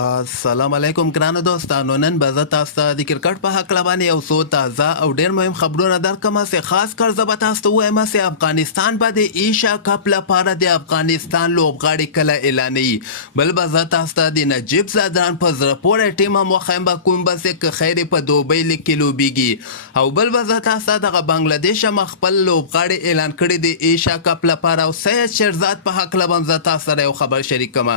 السلام علیکم ګرانو دوستانو. نن به زه تاسو ته د کرکټ په هکله باندې یو څو تازه او ډېر مهم خبرونه درکړم چې خاص کر زه به تاسو ته ووایم چې افغانستان به د ایشیا کپ لپاره د افغانستان لوبغاړي کله اعلانوي. بل به زه تاسو ته د نجیب زادران په زړه پورې ټیم هم وښیم به کوم به چې که خیر په دوبۍ لیګ کې لوبیږي. او بل به زه تاسو ته دغه بنګلادیش هم خپل لوبغاړي اعلان کړي د ایشیا کپ لپاره او سید شیرزاد په هکله به هم زه تاسو سره یو خبر شریکوم.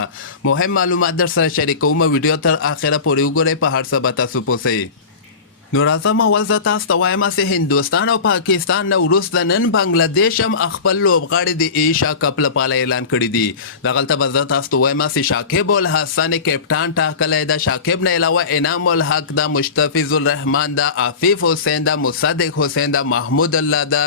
مهم معلومات در سره شریکوم. ویډیو تر اخره پورې وګورئ، په هر څه به تاسو پوه شئ. نو راځم اول زه تاسو ته وایم چې هندوستان او پاکستان نه وروسته نن بنګلادیش هم خپل لوبغاړي د ایشیا کپ لپاره اعلان کړي دي. دغلته به زه تاسو ته وایم چې شاکب الحسن کپټان ټاکلی ده. شاکب نه علاوه انعام الحق ده، مشتفیظ الرحمن ده، عفیف حسین ده، مصدق حسین ده، محمود الله ده،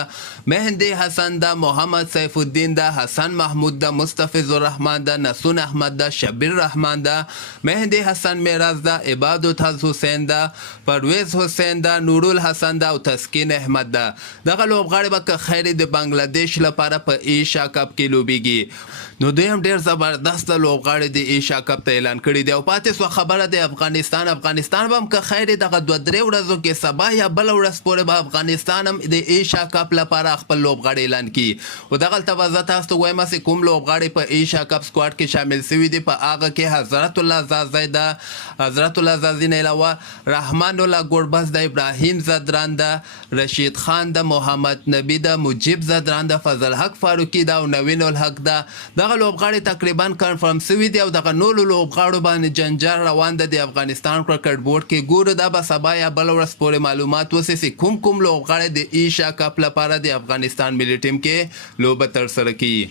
مهدی حسن ده، محمد سیف الدین ده، حسن محمود ده، مستفیض الرحمن ده، نسون احمد ده، شبیر رحمان ده، مهدی حسن میراز ده، عباد الحج حسین ده، پرویز حسین ده، نورالحسن ده او تسکین احمد ده. دغه لوبغاړي به که خیر د بنګلادیش لپاره په ایشیا کپ کې لوبیږي. نو دوی هم ډېر زبردست لوبغاړي د ایشیا کپ ته اعلان کړي دي. او پاتې سوه خبره د افغانستان به هم که خیر دغه 2-3 ورځو کې سبا یا بله ورځ پورې به افغانستان هم د ایشیا کپ لپاره خپل لوبغاړي اعلان کړي. او دغلته به زه تاسو ته وایم چې کوم لوبغاړي په ایشیا کپ سکواډ کې شامل شوي دي. په هغه کې حضرت الله زازی ده، حضرت الله زازی نه علاوه رحمان الله ګربز ده، ابراهیم زدران ده، رشید خان ده، محمد نبی ده، مجیب زدران ده، فضل حق فاروقی ده او نوین الحق ده. دغه لوبغاړي تقریبا کنفرم شوي دي او دغه نورو لوبغاړو باندې جنجال روان ده د افغانستان کرکټ بورډ کې. ګورو دا به سبا یا بله ورځ پورې معلومات وسي چې کوم لوبغاړي د ایشیا کپ لپاره د افغانستان ملي ټیم کې لوبه ترسره کوي.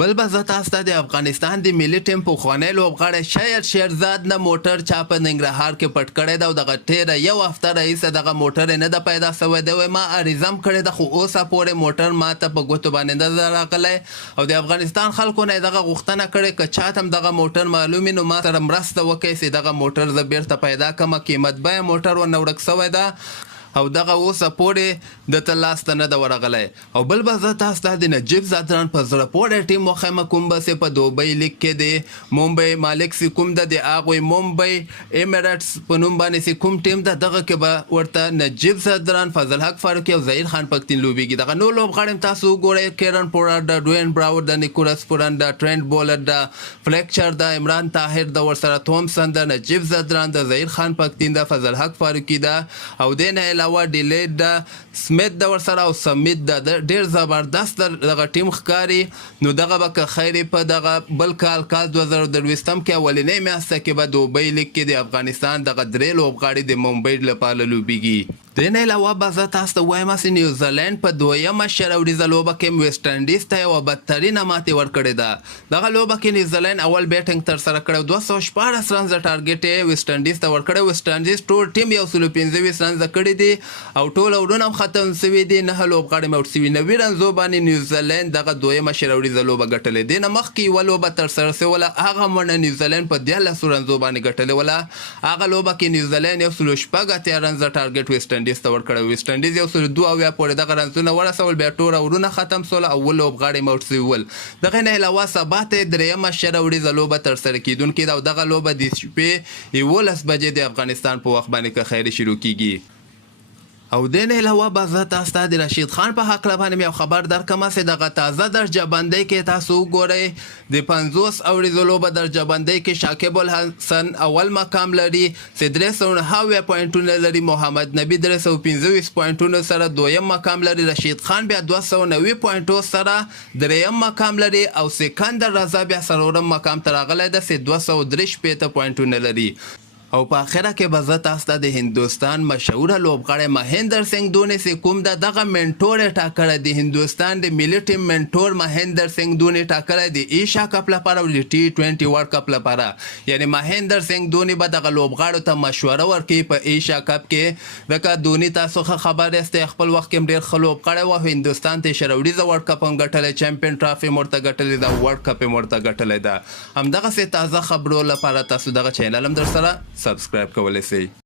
بل به زه تاسو ته د افغانستان د ملي ټیم پخوانی لوبغاړی سید شیرزاد نه موټر چا په ننګرهار کې پټ کړی ده او دغه تېره یو هفته راهیسې دغه موټر یې نه ده پیدا سوی دی. وایي ما عریضه هم کړې ده خو اوسه پورې موټر ما ته په ګوتو باندې نه ده راغلی. او د افغانستان خلکو نه یې دغه غوښتنه کړې که چاته هم دغه موټر معلوم وي نو ما سره مرسته وکړئ چې دغه موټر زه بیرته پیدا کړم. قیمت بیه موټر ورنه ورک سوی ده او دغه اوسه پورې د ته لاسته نه ده ورغلی. او بل به زه تاسو ته د نجیب زادران په زړه پورې ټیم وښیم کوم به چې په دوبۍ لیګ کې د ممبۍ مالک چې کوم ده د هغوی ممبۍ ایمیریټس په نوم باندې چې کوم ټیم ده دغه کې به ورته نجیب زادران، فضل حق فاروقي او ظهیر خان پښتین لوبیږي. دغه نور لوبغاړي هم تاسو وګورئ، کیرن پورار ده، ډوین براور ده، نیکولاس پورن ده، ټرینټ بولر ده، فلیکچر ده، عمران طاهر ده، ورسره تومسن ده، نجیب زادران ده، ظهیر خان پښتین ده، فضل حق فاروقي ده او دې نه علاوه ډیلیټ ده، سمیت ده ورسره او سمیت ده. ډېر زبردست دغه ټیم ښکاري. نو دغه به که خیر په دغه بل کال 2023 کې اولنۍ میاشته کې به دوبۍ لیګ کې د افغانستان دغه 3 لوبغاړي د ممبۍ لپاره لوبیږي. دې نه علاوه به زه تاسو ته وایم چې نیوزیلینډ په 2مه شروریزه لوبه کې ویسټ انډیز ته یوه بدترینه ماتې ورکړې ده. دغه لوبه کې نیوزیلینډ اول بیټینګ ترسره کړی، 214 رنزه ټارګېټ یې ویسټ انډیز ته ورکړی. ویسټ انډیز ټول ټیم 125 رنزه کړي دي او ټول اورونه هم ختم شوي دي. 9 لوبغاړي مې اوټ شوي. 90 رنزو باندې نیوزیلینډ دغه 2مه شروریزه لوبه ګټلې. دې نه مخکې یوه لوبه ترسره شوله، هغه منډه نیوزیلینډ په 13 رنزو باندې ګټلې وله. هغه لوبه کې نیوزیلینډ 116 رنزه ټارګېټ ویسټ انډیز ته ورکړی. ویسټ انډیز 102 پورې دغه رنزونه ورسول، بیا ټول اورونه ختم شول او لوبغاړي مې اوټ شوي ول. دغه نه علاوه سبا ته 3مه شروریزه لوبه ترسره کیدونکې ده او دغه لوبه د شپې 11 بجې د افغانستان په وخت باندې که خیر شروع کیږي. او دې نه علاوه به زه تاسو ته د رشید خان په هکله باندې یو خبر درکړم چې دغه تازه درجه بندۍ کې تاسو وګورئ د 50 اوریزو لوبه درجه بندۍ کې شاکب الحسن اول مقام لري چې 309 پوینټونه لري، محمد نبی 325 پوینټونو سره دویم مقام لري، رشید خان بیا 290 پوینټو سره دریم مقام لري او سکندر رضا بیا څلورم مقام ته راغلی ده چې 263 پوینټونه لري. او په اخره کې به زه تاسو ته د هندوستان مشهوره لوبغاړی مهندر سنګ دونی چې کوم ده دغه منټور یې ټاکلی، د هندوستان د ملي ټیم منټور مهندر سنګ دونی ټاکلی د ایشیا کپ لپاره او د T20 ورلډ کپ لپاره. یعنی مهندر سنګ دونی به دغه لوبغاړو ته مشوره ورکوي په ایشیا کپ کې. ځکه دونی تاسو ښه خبر یاست خپل وخت کې هم ډېر ښه لوبغاړی و، هندوستان ته شروریزه ورلډ کپ هم ګټلی، چمپیون ټرافي هم ورته ګټلې ده، ورلډ کپ هم ورته ګټلی ده. همدغسې تازه خبرو لپاره تاسو دغه چینل هم در سره سبسکرایب کولی شئ.